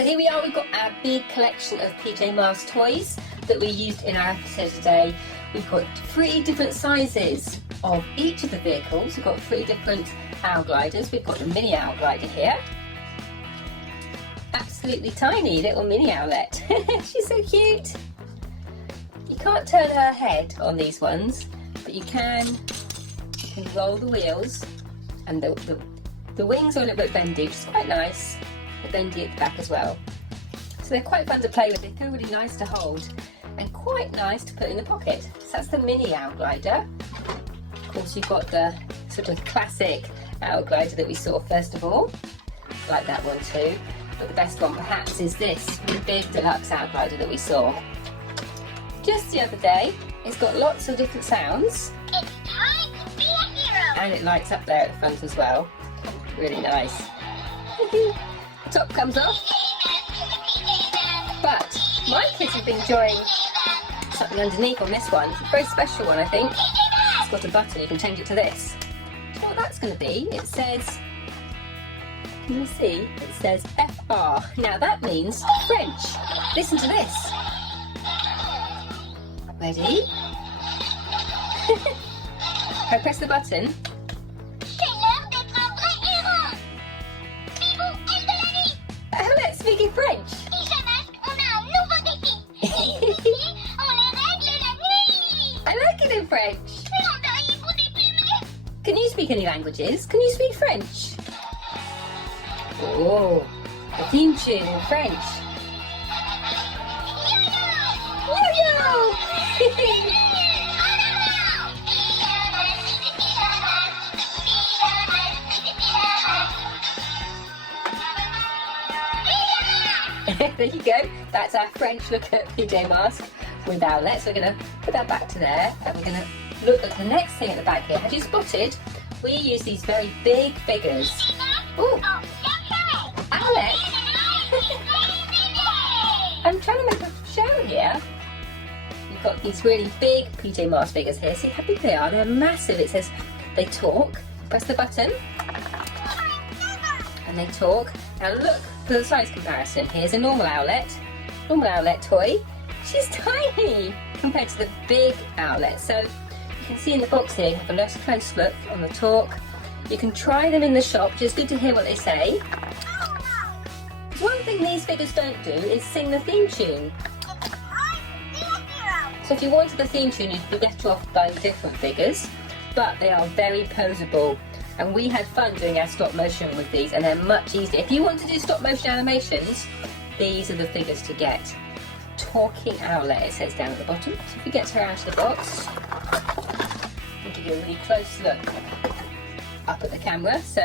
So here we are, we've got our big collection of PJ Masks toys that we used in our episode today. We've got 3 different sizes of each of the vehicles. We've got 3 different owl gliders. We've got the mini owl glider here. Absolutely tiny little mini owlette. She's so cute. You can't turn her head on these ones, but you can roll the wheels, and the wings are a little bit bendy, which is quite nice. They're bendy at the back as well. So they're quite fun to play with. They feel really nice to hold and quite nice to put in the pocket. So that's the mini owl glider. Of course, you've got the sort of classic owl glider that we saw first of all. I like that one too. But the best one perhaps is this big deluxe owl glider that we saw just the other day. It's got lots of different sounds. It's time to be a hero. And it lights up there at the front as well. Really nice. Top comes off. But my kids have been enjoying something underneath on this one. It's a very special one, I think. It's got a button, you can change it to this. Do you know what that's going to be? It says, can you see? It says FR. Now that means French. Listen to this. Ready? If I press the button. Owlette speaking French. PJ Masks, on a un nouveau défi. Ici, on les règle la nuit. I like it in French. Pourriez-vous décliner? Can you speak any languages? Can you speak French? Oh, the theme tune in French. Yo-yo! There you go. That's our French look at PJ Masks with Owlette. So we're going to put that back to there, and we're going to look at the next thing at the back here. Have you spotted? We use these very big figures. Ooh, Owlette! I'm trying to make a show here. We've got these really big PJ Masks figures here. See how big they are? They're massive. It says they talk. Press the button. And they talk. Now look for the size comparison. Here's a normal Owlette toy. She's tiny compared to the big Owlette. So you can see in the box here, you have a less close look on the talk. You can try them in the shop, just good to hear what they say. One thing these figures don't do is sing the theme tune. So if you wanted the theme tune, you'd be better off buying different figures, but they are very poseable. And we had fun doing our stop motion with these, and they're much easier. If you want to do stop motion animations, these are the figures to get. Talking Owlette, it says down at the bottom. So if we get her out of the box, we'll give you a really close look up at the camera. So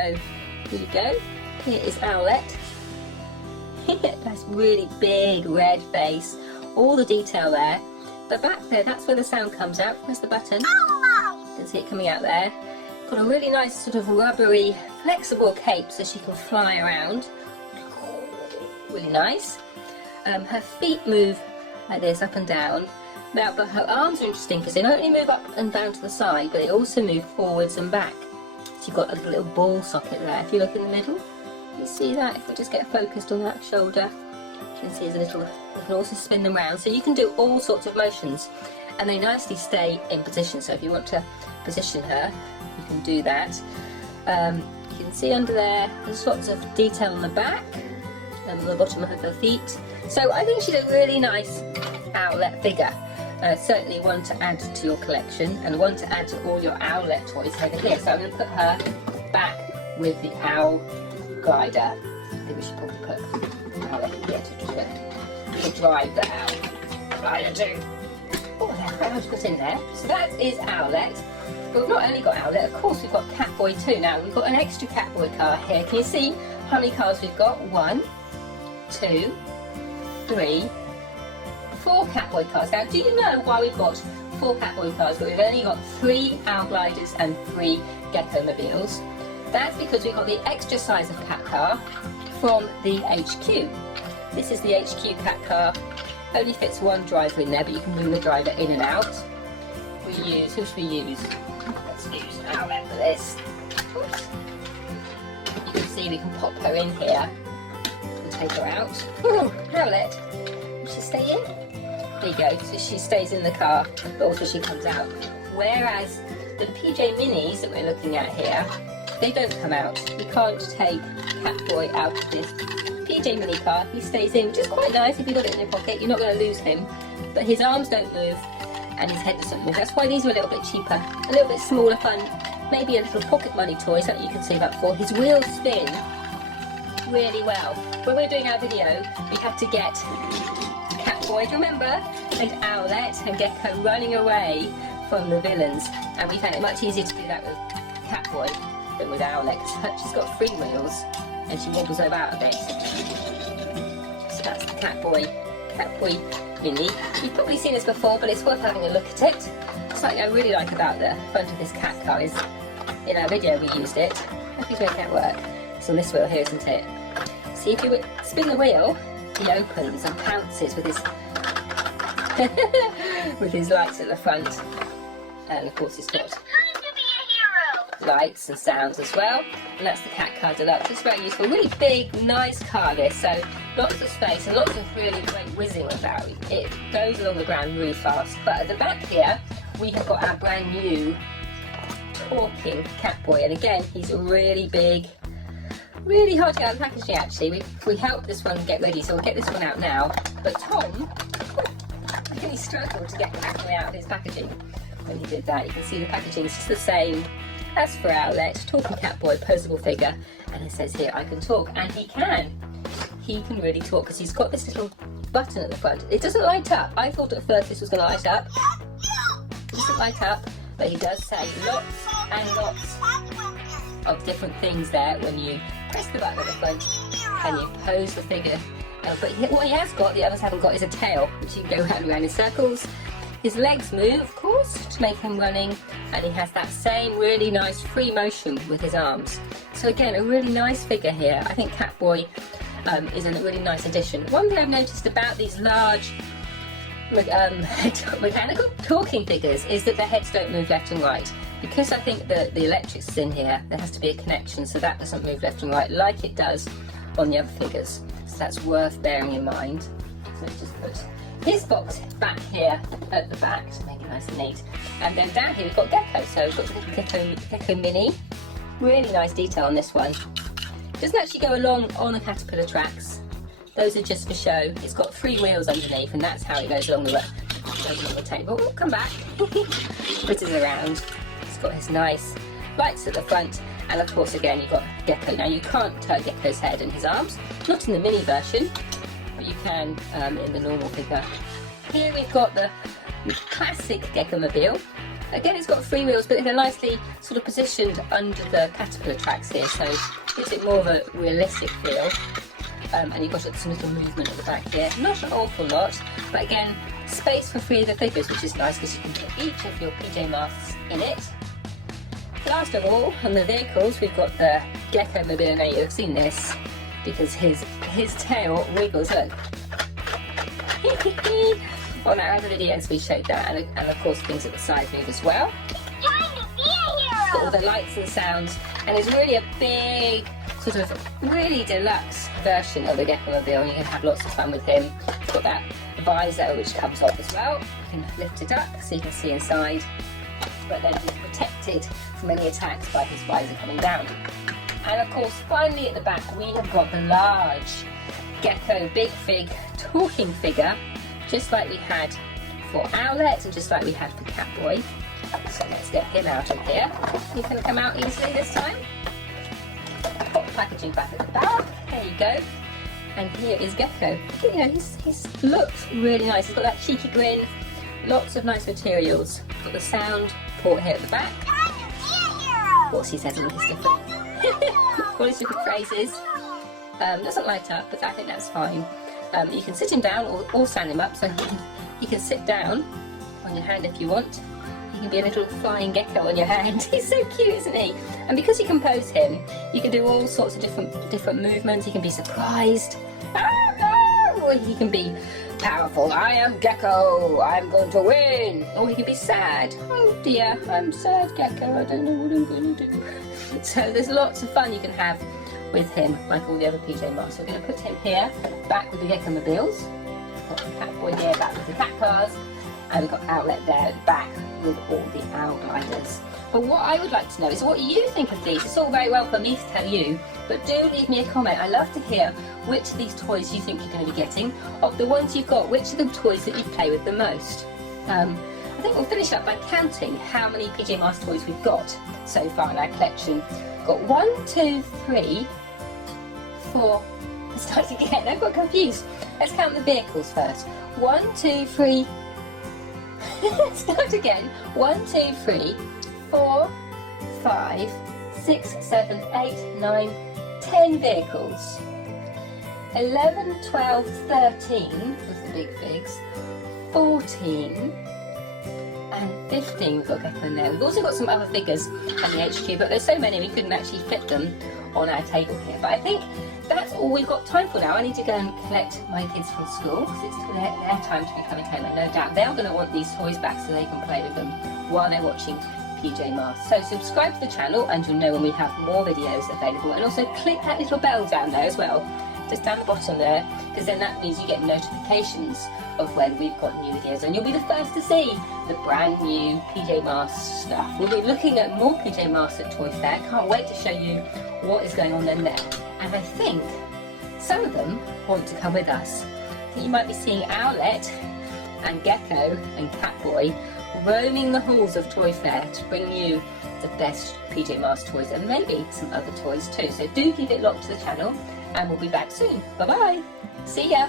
here you go. Here is Owlette. That's really big red face. All the detail there. The back there, that's where the sound comes out. Press the button. You can see it coming out there. Got a really nice sort of rubbery, flexible cape so she can fly around. Really nice. Her feet move like this, up and down. Now, but her arms are interesting because they not only move up and down to the side, but they also move forwards and back. So you've got a little ball socket there. If you look in the middle, you see that? If we just get focused on that shoulder, you can see there's a little, you can also spin them around. So you can do all sorts of motions, and they nicely stay in position. So if you want to position her, you can do that. You can see under there's lots of detail on the back and the bottom of her feet. So I think she's a really nice Owlette figure. Certainly one to add to your collection, and one to add to all your Owlette toys over here. So I'm going to put her back with the owl glider. I think we should probably put Owlette here to drive the owl glider too. Oh, that crowd's got in there. So that is Owlette. But we've not only got Owlette, of course we've got Catboy too. Now we've got an extra Catboy car here. Can you see how many cars we've got? 1, 2, 3, 4 Catboy cars. Now do you know why we've got 4 Catboy cars but we've only got 3 owl gliders and 3 Gekko-Mobiles? That's because we've got the extra size of cat car from the HQ. This is the HQ cat car. Only fits 1 driver in there, but you can move the driver in and out. Who should we use? Let's use Owlette for this. Oops. You can see we can pop her in here and take her out. Oh, Owlette, will she stay in? There you go, so she stays in the car, but also she comes out. Whereas the PJ Minis that we're looking at here, they don't come out. You can't take Catboy out of this PJ Mini car. He stays in, which is quite nice. If you've got it in your pocket, you're not going to lose him. But his arms don't move and his head doesn't move. That's why these are a little bit cheaper, a little bit smaller fun. Maybe a little pocket money toy, something you can save up for. His wheels spin really well. When we're doing our video, we have to get Catboy, do you remember? And Owlette and Gecko running away from the villains. And we found it much easier to do that with Catboy than with Owlette, because she's got free wheels and she wobbles over out a bit. So that's the Catboy Mini. You've probably seen this before, but it's worth having a look at it. Something I really like about the front of this cat car is, in our video we used it. I hope you make that work. It's on this wheel here, isn't it? See, if you spin the wheel, he opens and pounces with his with his lights at the front. And of course it's got lights and sounds as well. And that's the Cat Car Deluxe. It's very useful. Really big, nice car this. So lots of space and lots of really great whizzing about. It goes along the ground really fast. But at the back here, we have got our brand new talking Catboy. And again, he's really big. Really hard to get out of the packaging actually. We helped this one get ready, so we'll get this one out now. But Tom really struggled to get the Catboy out of his packaging when he did that. You can see the packaging is just the same as for Owlette. Talking Catboy, poseable figure, and it says here I can talk, and he can. He can really talk because he's got this little button at the front. It doesn't light up. I thought at first this was going to light up. It doesn't light up, but he does say lots and lots of different things there when you press the button at the front and you pose the figure. But what he has got, the others haven't got, is a tail, which you can go round and round in circles. His legs move, of course, to make him running, and he has that same really nice free motion with his arms. So again, a really nice figure here. I think Catboy is a really nice addition. One thing I've noticed about these large mechanical talking figures is that their heads don't move left and right. Because I think that the electrics is in here, there has to be a connection so that doesn't move left and right like it does on the other figures. So that's worth bearing in mind. So let's just put his box back here at the back to make it nice and neat. And then down here we've got Gecko. So we've got the Gecko Mini. Really nice detail on this one. Doesn't actually go along on the caterpillar tracks. Those are just for show. It's got 3 wheels underneath and that's how it goes along the table. Oh, come back. Fritters around. It's got his nice lights at the front, and of course again you've got Gecko. Now you can't turn Gecko's head and his arms, not in the mini version, but you can in the normal figure. Here we've got the classic Gekko-Mobile. Again, it's got 3 wheels, but they're nicely sort of positioned under the caterpillar tracks here, so it gives it more of a realistic feel. And you've got some little movement at the back here. Not an awful lot, but again, space for 3 of the figures, which is nice because you can put each of your PJ Masks in it. Last of all, on the vehicles, we've got the Gekko-Mobile. Now you'll have seen this because his tail wiggles. Look. On our other videos we showed that, and of course things at the side move as well. It's got all the lights and sounds, and it's really a big, sort of really deluxe version of the Gekko-Mobile, and you can have lots of fun with him. It's got that visor which comes off as well. You can lift it up so you can see inside, but then he's protected from any attacks by his visor coming down. And of course, finally at the back we have got the large Gecko Big Fig talking figure, just like we had for Owlette and just like we had for Catboy. So let's get him out of here. He's going to come out easily this time. Pop the packaging back at the back. There you go. And here is Gecko. You know, he's looks really nice. He's got that cheeky grin. Lots of nice materials. Got the sound port here at the back. Of course, he says all his different phrases. Doesn't light up, but I think that's fine. You can sit him down or stand him up, so he can sit down on your hand if you want. He can be a little flying gecko on your hand. He's so cute, isn't he? And because you can pose him, you can do all sorts of different movements. He can be surprised. Ah, no! Or he can be powerful. I am Gecko. I'm going to win. Or he can be sad. Oh dear, I'm sad, Gecko. I don't know what I'm going to do. So there's lots of fun you can have with him like all the other PJ Masks. We're going to put him here, back with the Gekko-Mobiles. Got the Catboy here, back with the cat cars. And we've got Owlette there at the back with all the owl gliders. But what I would like to know is what you think of these. It's all very well for me to tell you, but do leave me a comment. I love to hear which of these toys you think you're going to be getting. Of the ones you've got, which are the toys that you play with the most? I think we'll finish up by counting how many PJ Masks toys we've got so far in our collection. Got 1, 2, 3, 4. Let's start again. I've got confused. Let's count the vehicles first. 1, 2, 3. Let's start again. 1, 2, 3, 4, 5, 6, 7, 8, 9, 10 vehicles. 11, 12, 13 was the big figs. 14 and 15 we've got Gecko in there. We've also got some other figures in the HQ, but there's so many we couldn't actually fit them on our table here. But I think that's all we've got time for now. I need to go and collect my kids from school because it's their time to be coming home, and no doubt they're going to want these toys back so they can play with them while they're watching PJ Masks. So subscribe to the channel and you'll know when we have more videos available, and also click that little bell down there as well, just down the bottom there, because then that means you get notifications of when we've got new videos and you'll be the first to see the brand new PJ Masks stuff. We'll be looking at more PJ Masks at Toy Fair. Can't wait to show you what is going on in there. And I think some of them want to come with us. So you might be seeing Owlette and Gecko and Catboy roaming the halls of Toy Fair to bring you the best PJ Masks toys, and maybe some other toys too. So do keep it locked to the channel and we'll be back soon. Bye bye. See ya.